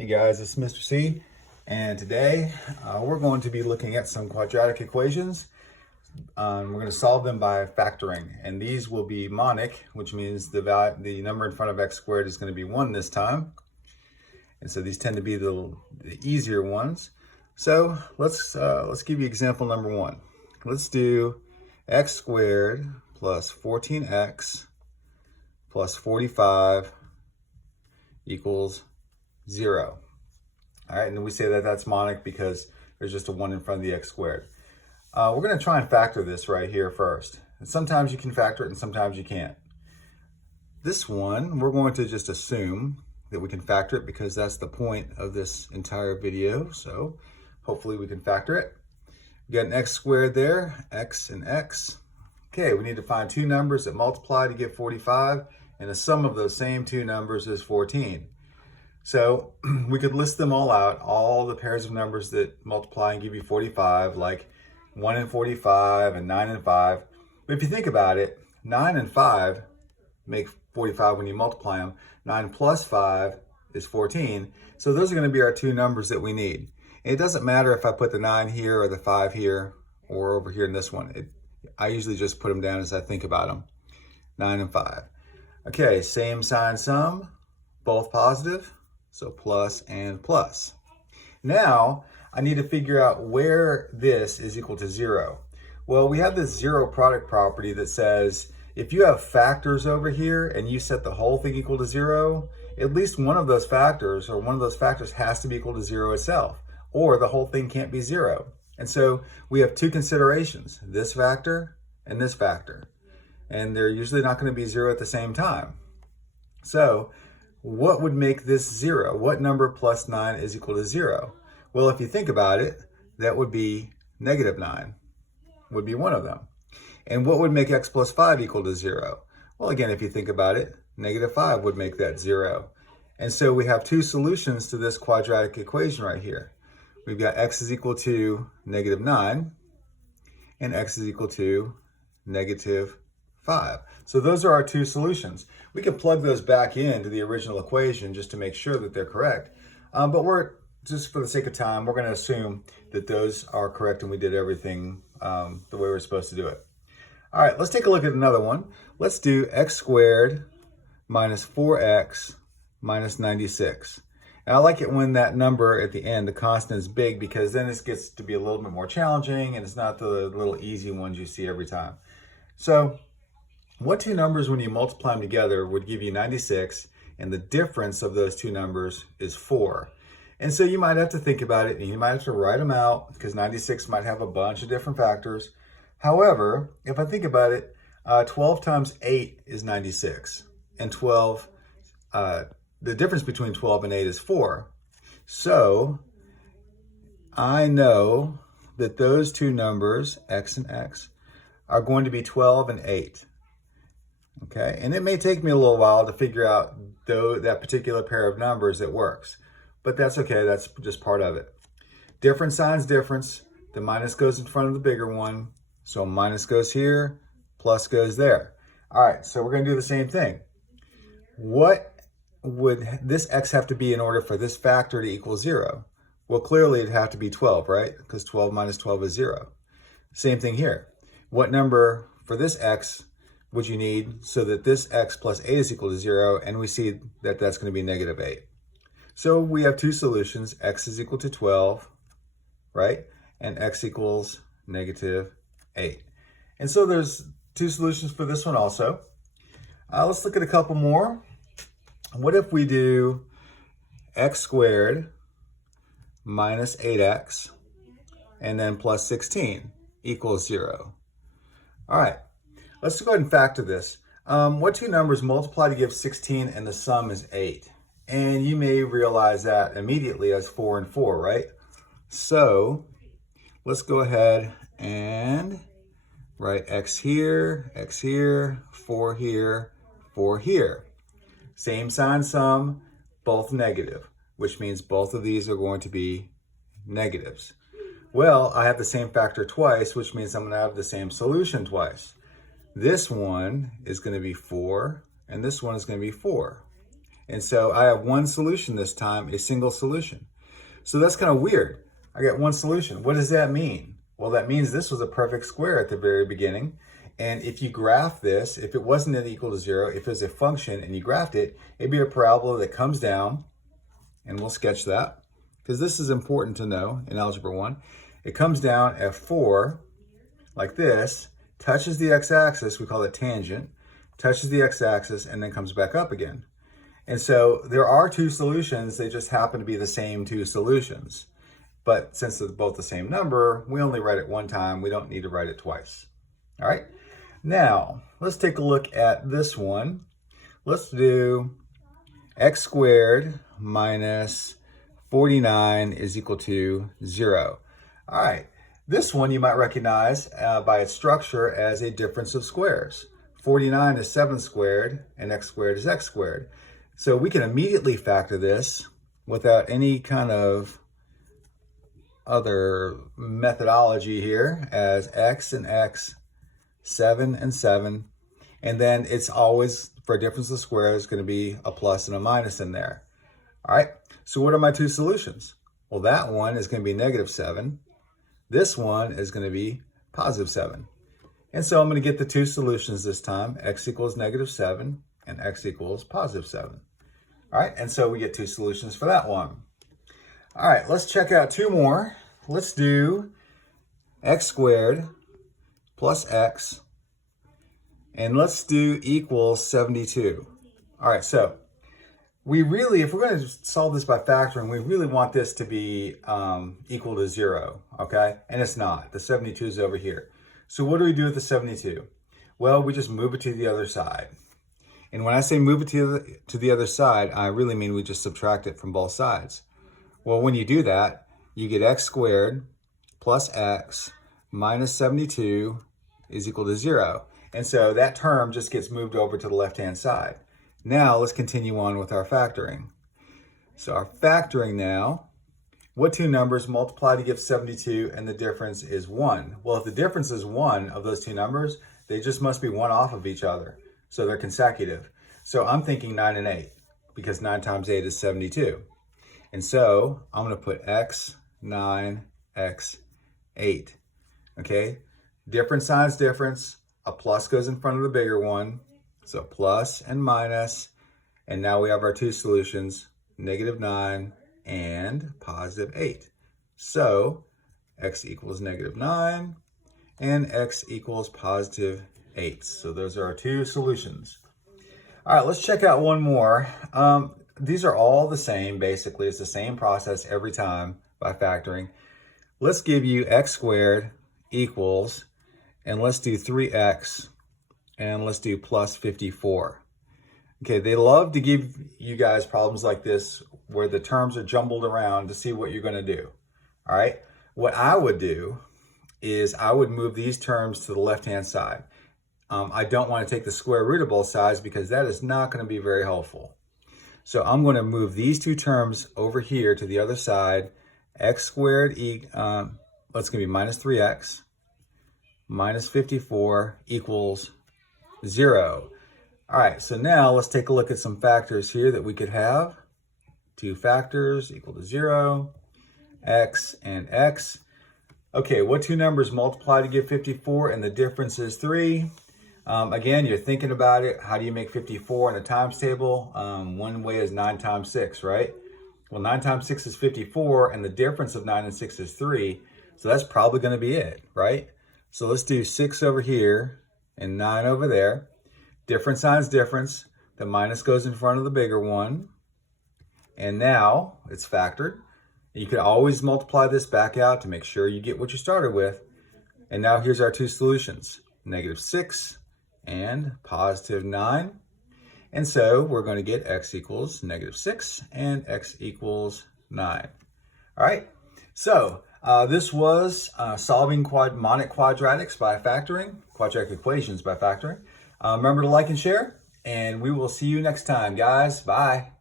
Hey guys, it's Mr. C, and today we're going to be looking at some quadratic equations. We're going to solve them by factoring, and these will be monic, which means the number in front of x squared is going to be 1 this time. And so these tend to be the easier ones. So let's give you example number 1. Let's do x squared plus 14x plus 45 equals 0. All right, and we say that that's monic because there's just a 1 in front of the x squared. We're going to try and factor this right here first. And sometimes you can factor it and sometimes you can't. This one, we're going to just assume that we can factor it because that's the point of this entire video. So hopefully we can factor it. We got an x squared there, x and x. Okay, we need to find two numbers that multiply to get 45, and the sum of those same two numbers is 14. So we could list them all out, all the pairs of numbers that multiply and give you 45, like 1 and 45 and 9 and 5. But if you think about it, 9 and 5 make 45 when you multiply them. 9 plus 5 is 14. So those are going to be our two numbers that we need. And it doesn't matter if I put the 9 here or the 5 here or over here in this one. I usually just put them down as I think about them. 9 and 5. Okay, same sign sum, both positive. So plus and plus. Now, I need to figure out where this is equal to 0. Well, we have this zero product property that says if you have factors over here and you set the whole thing equal to 0, at least one of those factors has to be equal to 0 itself, or the whole thing can't be 0. And so we have two considerations, this factor and this factor. And they're usually not going to be 0 at the same time. So what would make this 0? What number plus 9 is equal to 0? Well, if you think about it, that would be negative 9, would be one of them. And what would make x plus 5 equal to 0? Well, again, if you think about it, negative 5 would make that 0. And so we have two solutions to this quadratic equation right here. We've got x is equal to negative 9, and x is equal to negative 5. So those are our two solutions. We can plug those back into the original equation just to make sure that they're correct. But we're, just for the sake of time, we're going to assume that those are correct and we did everything the way we're supposed to do it. All right, let's take a look at another one. Let's do x squared minus 4x minus 96. And I like it when that number at the end, the constant, is big, because then this gets to be a little bit more challenging and it's not the little easy ones you see every time. So what two numbers, when you multiply them together, would give you 96, and the difference of those two numbers is 4? And so you might have to think about it, and you might have to write them out, because 96 might have a bunch of different factors. However, if I think about it, 12 times 8 is 96, and the difference between 12 and 8 is 4. So I know that those two numbers, x and x, are going to be 12 and 8. Okay, and it may take me a little while to figure out that particular pair of numbers that works, but that's okay, that's just part of it. Different signs difference, the minus goes in front of the bigger one, so minus goes here, plus goes there. All right, so we're going to do the same thing. What would this x have to be in order for this factor to equal 0? Well, clearly it'd have to be 12, right? Because 12 minus 12 is 0. Same thing here. What number for this x would you need so that this x plus 8 is equal to 0, and we see that that's going to be negative 8. So we have two solutions, x is equal to 12, right? And x equals negative 8. And so there's two solutions for this one also. Let's look at a couple more. What if we do x squared minus 8x and then plus 16 equals 0? All right. Let's go ahead and factor this. What two numbers multiply to give 16 and the sum is 8? And you may realize that immediately as 4 and 4, right? So let's go ahead and write x here, 4 here, 4 here. Same sign sum, both negative, which means both of these are going to be negatives. Well, I have the same factor twice, which means I'm going to have the same solution twice. This one is going to be 4, and this one is going to be 4. And so I have one solution this time, a single solution. So that's kind of weird. I got one solution. What does that mean? Well, that means this was a perfect square at the very beginning. And if you graph this, if it wasn't equal to 0, if it was a function and you graphed it, it'd be a parabola that comes down, and we'll sketch that because this is important to know in Algebra 1. It comes down at 4 like this, touches the x-axis, we call it tangent, touches the x-axis, and then comes back up again. And so there are two solutions, they just happen to be the same two solutions. But since they're both the same number, we only write it one time, we don't need to write it twice. All right, now let's take a look at this one. Let's do x squared minus 49 is equal to 0. All right, this one you might recognize by its structure as a difference of squares. 49 is 7 squared, and x squared is x squared. So we can immediately factor this without any kind of other methodology here as x and x, 7 and 7. And then it's always, for a difference of squares, going to be a plus and a minus in there. All right, so what are my two solutions? Well, that one is going to be -7. This one is going to be +7. And so I'm going to get the two solutions this time. X equals -7 and x equals +7. All right, and so we get two solutions for that one. All right, let's check out two more. Let's do x squared plus x, and let's do equals 72. All right, so we really, if we're going to solve this by factoring, we really want this to be equal to 0, okay? And it's not. The 72 is over here. So what do we do with the 72? Well, we just move it to the other side. And when I say move it to the other side, I really mean we just subtract it from both sides. Well, when you do that, you get x squared plus x minus 72 is equal to 0. And so that term just gets moved over to the left-hand side. Now let's continue on with our factoring. So our factoring now, what two numbers multiply to give 72 and the difference is 1? Well, if the difference is 1 of those two numbers, they just must be one off of each other. So they're consecutive. So I'm thinking 9 and 8 because 9 times 8 is 72. And so I'm going to put x, 9, x, 8. Okay? Difference signs difference. A plus goes in front of the bigger one. So plus and minus. And now we have our two solutions, -9 and +8. So x equals -9 and x equals +8. So those are our two solutions. All right, let's check out one more. These are all the same, basically. It's the same process every time by factoring. Let's give you x squared equals, and let's do 3x, and let's do plus 54. Okay, they love to give you guys problems like this where the terms are jumbled around to see what you're going to do. All right, what I would do is I would move these terms to the left-hand side. I don't want to take the square root of both sides because that is not going to be very helpful. So I'm going to move these two terms over here to the other side. X squared, that's going to be minus 3x minus 54 equals 0. All right, so now let's take a look at some factors here that we could have. Two factors equal to 0, x and x. Okay, what two numbers multiply to give 54 and the difference is 3? Again, you're thinking about it. How do you make 54 in a times table? One way is 9 times 6, right? Well, 9 times 6 is 54, and the difference of 9 and 6 is 3. So that's probably going to be it, right? So let's do 6 over here and 9 over there. Difference signs difference. The minus goes in front of the bigger one. And now it's factored. You could always multiply this back out to make sure you get what you started with. And now here's our two solutions, -6 and +9. And so we're going to get x equals -6 and x equals 9. All right, so this was solving Monic quadratics by factoring, quadratic equations by factoring. Remember to like and share, and we will see you next time, guys. Bye.